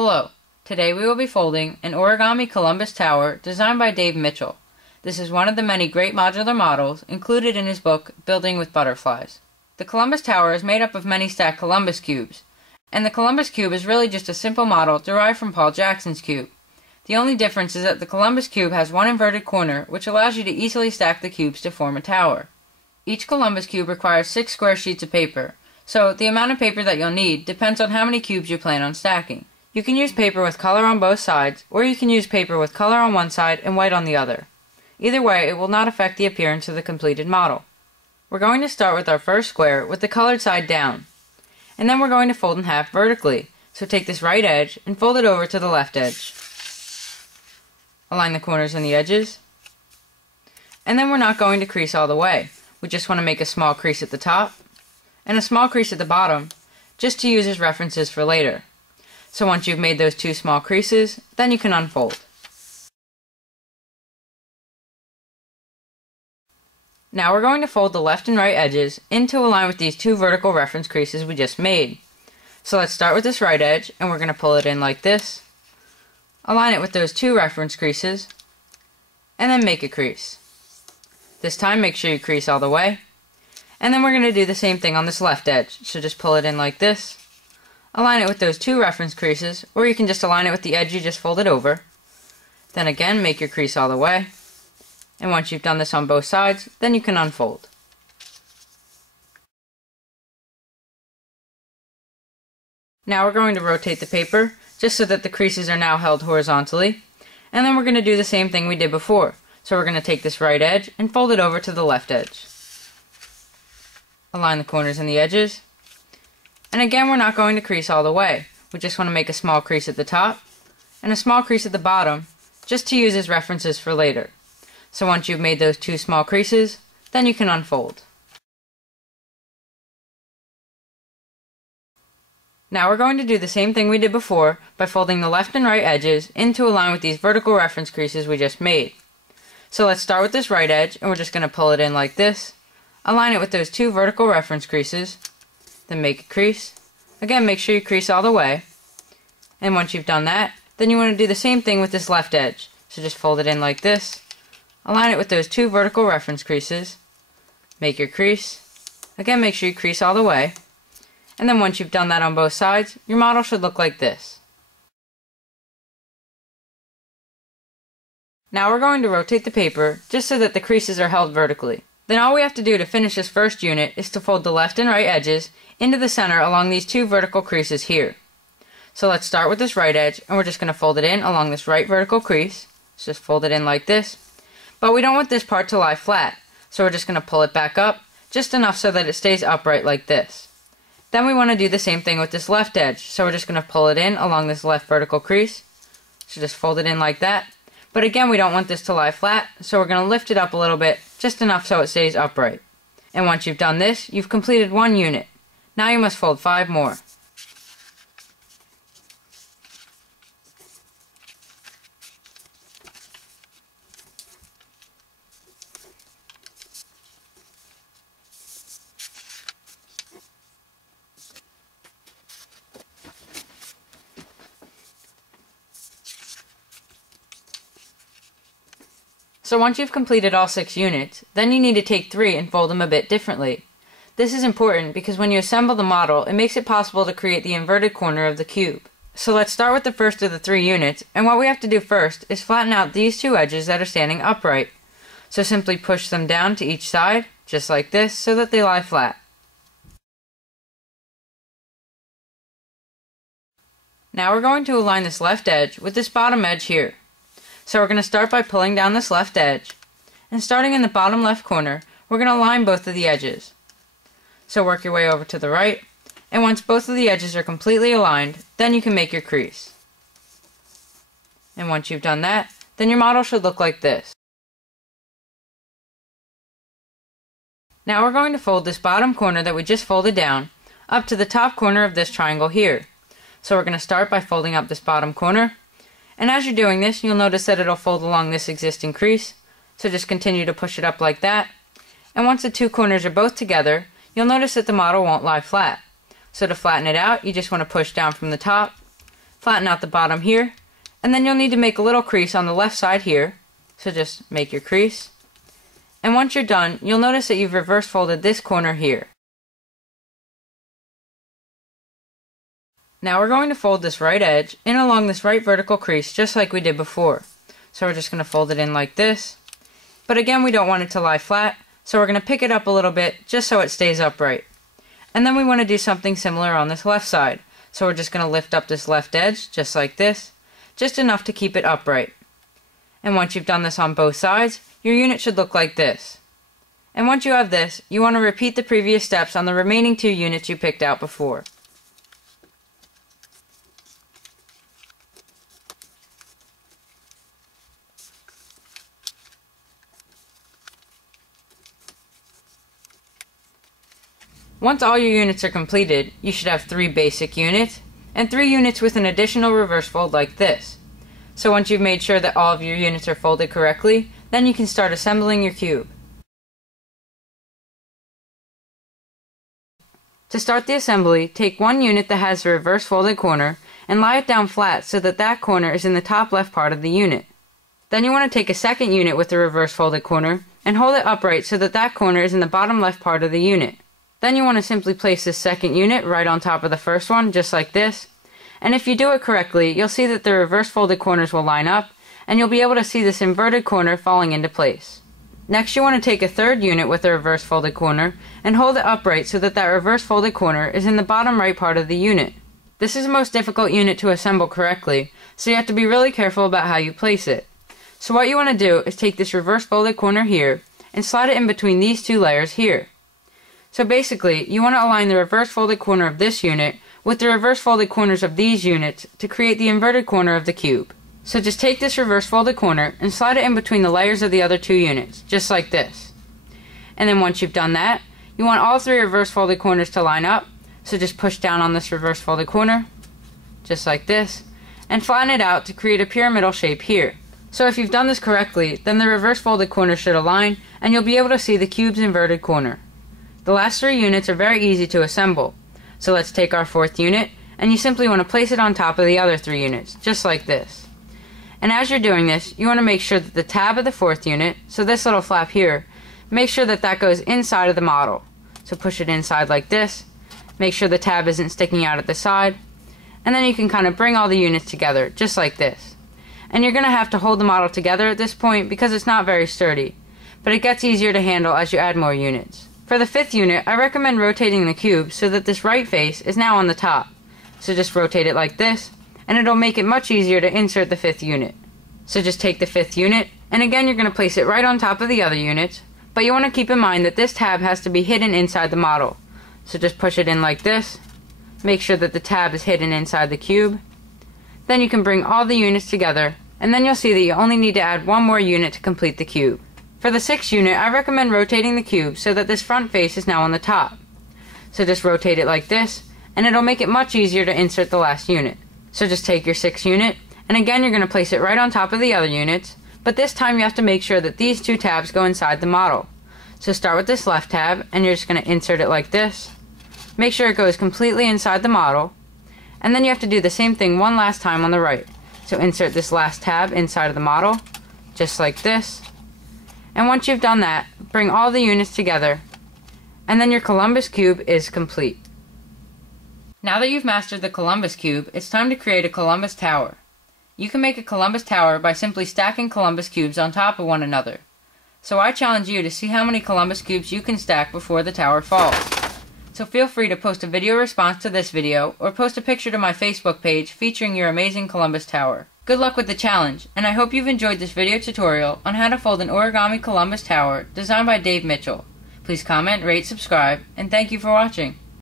Hello, today we will be folding an Origami Columbus Tower designed by Dave Mitchell. This is one of the many great modular models included in his book, Building with Butterflies. The Columbus Tower is made up of many stacked Columbus cubes, and the Columbus cube is really just a simple model derived from Paul Jackson's cube. The only difference is that the Columbus cube has one inverted corner which allows you to easily stack the cubes to form a tower. Each Columbus cube requires 6 square sheets of paper, so the amount of paper that you'll need depends on how many cubes you plan on stacking. You can use paper with color on both sides, or you can use paper with color on one side and white on the other. Either way, it will not affect the appearance of the completed model. We're going to start with our first square with the colored side down, and then we're going to fold in half vertically. So take this right edge and fold it over to the left edge. Align the corners and the edges, and then we're not going to crease all the way. We just want to make a small crease at the top and a small crease at the bottom, just to use as references for later. So once you've made those 2 small creases, then you can unfold. Now we're going to fold the left and right edges in to align with these 2 vertical reference creases we just made. So let's start with this right edge, and we're going to pull it in like this, align it with those 2 reference creases, and then make a crease. This time make sure you crease all the way, and then we're going to do the same thing on this left edge. So just pull it in like this, align it with those 2 reference creases, or you can just align it with the edge you just folded over. Then again, make your crease all the way. And once you've done this on both sides, then you can unfold. Now we're going to rotate the paper, just so that the creases are now held horizontally. And then we're going to do the same thing we did before. So we're going to take this right edge and fold it over to the left edge. Align the corners and the edges. And again, we're not going to crease all the way. We just want to make a small crease at the top and a small crease at the bottom, just to use as references for later. So once you've made those 2 small creases, then you can unfold. Now we're going to do the same thing we did before by folding the left and right edges in to align with these vertical reference creases we just made. So let's start with this right edge, and we're just going to pull it in like this, align it with those 2 vertical reference creases, then make a crease. Again, make sure you crease all the way. And once you've done that, then you want to do the same thing with this left edge. So just fold it in like this, align it with those 2 vertical reference creases, make your crease. Again, make sure you crease all the way. And then once you've done that on both sides, your model should look like this. Now we're going to rotate the paper just so that the creases are held vertically. Then all we have to do to finish this first unit is to fold the left and right edges into the center along these 2 vertical creases here. So let's start with this right edge, and we're just going to fold it in along this right vertical crease. So just fold it in like this. But we don't want this part to lie flat, so we're just going to pull it back up just enough so that it stays upright like this. Then we want to do the same thing with this left edge, so we're just going to pull it in along this left vertical crease. So just fold it in like that. But again, we don't want this to lie flat, so we're going to lift it up a little bit, just enough so it stays upright. And once you've done this, you've completed 1 unit. Now you must fold 5 more. So once you've completed all 6 units, then you need to take 3 and fold them a bit differently. This is important because when you assemble the model, it makes it possible to create the inverted corner of the cube. So let's start with the first of the 3 units, and what we have to do first is flatten out these 2 edges that are standing upright. So simply push them down to each side, just like this, so that they lie flat. Now we're going to align this left edge with this bottom edge here. So we're going to start by pulling down this left edge, and starting in the bottom left corner, we're going to align both of the edges. So work your way over to the right, and once both of the edges are completely aligned, then you can make your crease. And once you've done that, then your model should look like this. Now we're going to fold this bottom corner that we just folded down up to the top corner of this triangle here. So we're going to start by folding up this bottom corner. And as you're doing this, you'll notice that it'll fold along this existing crease. So just continue to push it up like that. And once the 2 corners are both together, you'll notice that the model won't lie flat. So to flatten it out, you just want to push down from the top, flatten out the bottom here, and then you'll need to make a little crease on the left side here, so just make your crease. And once you're done, you'll notice that you've reverse folded this corner here. Now we're going to fold this right edge in along this right vertical crease just like we did before. So we're just going to fold it in like this. But again, we don't want it to lie flat, so we're going to pick it up a little bit just so it stays upright. And then we want to do something similar on this left side. So we're just going to lift up this left edge just like this, just enough to keep it upright. And once you've done this on both sides, your unit should look like this. And once you have this, you want to repeat the previous steps on the remaining 2 units you picked out before. Once all your units are completed, you should have 3 basic units, and 3 units with an additional reverse fold like this. So once you've made sure that all of your units are folded correctly, then you can start assembling your cube. To start the assembly, take one unit that has a reverse folded corner and lie it down flat so that that corner is in the top left part of the unit. Then you want to take a second unit with the reverse folded corner and hold it upright so that that corner is in the bottom left part of the unit. Then you want to simply place this second unit right on top of the first one, just like this. And if you do it correctly, you'll see that the reverse folded corners will line up, and you'll be able to see this inverted corner falling into place. Next, you want to take a third unit with a reverse folded corner and hold it upright so that that reverse folded corner is in the bottom right part of the unit. This is the most difficult unit to assemble correctly, so you have to be really careful about how you place it. So what you want to do is take this reverse folded corner here and slide it in between these 2 layers here. So basically, you want to align the reverse folded corner of this unit with the reverse folded corners of these units to create the inverted corner of the cube. So just take this reverse folded corner and slide it in between the layers of the other 2 units, just like this. And then once you've done that, you want all 3 reverse folded corners to line up, so just push down on this reverse folded corner, just like this, and flatten it out to create a pyramidal shape here. So if you've done this correctly, then the reverse folded corner should align, and you'll be able to see the cube's inverted corner. The last 3 units are very easy to assemble. So let's take our 4th unit, and you simply want to place it on top of the other 3 units, just like this. And as you're doing this, you want to make sure that the tab of the 4th unit, so this little flap here, make sure that that goes inside of the model. So push it inside like this, make sure the tab isn't sticking out at the side, and then you can kind of bring all the units together, just like this. And you're going to have to hold the model together at this point because it's not very sturdy, but it gets easier to handle as you add more units. For the 5th unit, I recommend rotating the cube so that this right face is now on the top. So just rotate it like this, and it'll make it much easier to insert the 5th unit. So just take the 5th unit, and again you're going to place it right on top of the other units, but you want to keep in mind that this tab has to be hidden inside the model. So just push it in like this, make sure that the tab is hidden inside the cube. Then you can bring all the units together, and then you'll see that you only need to add one more unit to complete the cube. For the 6th unit, I recommend rotating the cube so that this front face is now on the top. So just rotate it like this, and it'll make it much easier to insert the last unit. So just take your 6th unit, and again you're going to place it right on top of the other units, but this time you have to make sure that these 2 tabs go inside the model. So start with this left tab, and you're just going to insert it like this. Make sure it goes completely inside the model, and then you have to do the same thing one last time on the right. So insert this last tab inside of the model, just like this. And once you've done that, bring all the units together, and then your Columbus cube is complete. Now that you've mastered the Columbus cube, it's time to create a Columbus tower. You can make a Columbus tower by simply stacking Columbus cubes on top of one another. So I challenge you to see how many Columbus cubes you can stack before the tower falls. So feel free to post a video response to this video, or post a picture to my Facebook page featuring your amazing Columbus tower. Good luck with the challenge, and I hope you've enjoyed this video tutorial on how to fold an Origami Columbus Tower designed by Dave Mitchell. Please comment, rate, subscribe, and thank you for watching.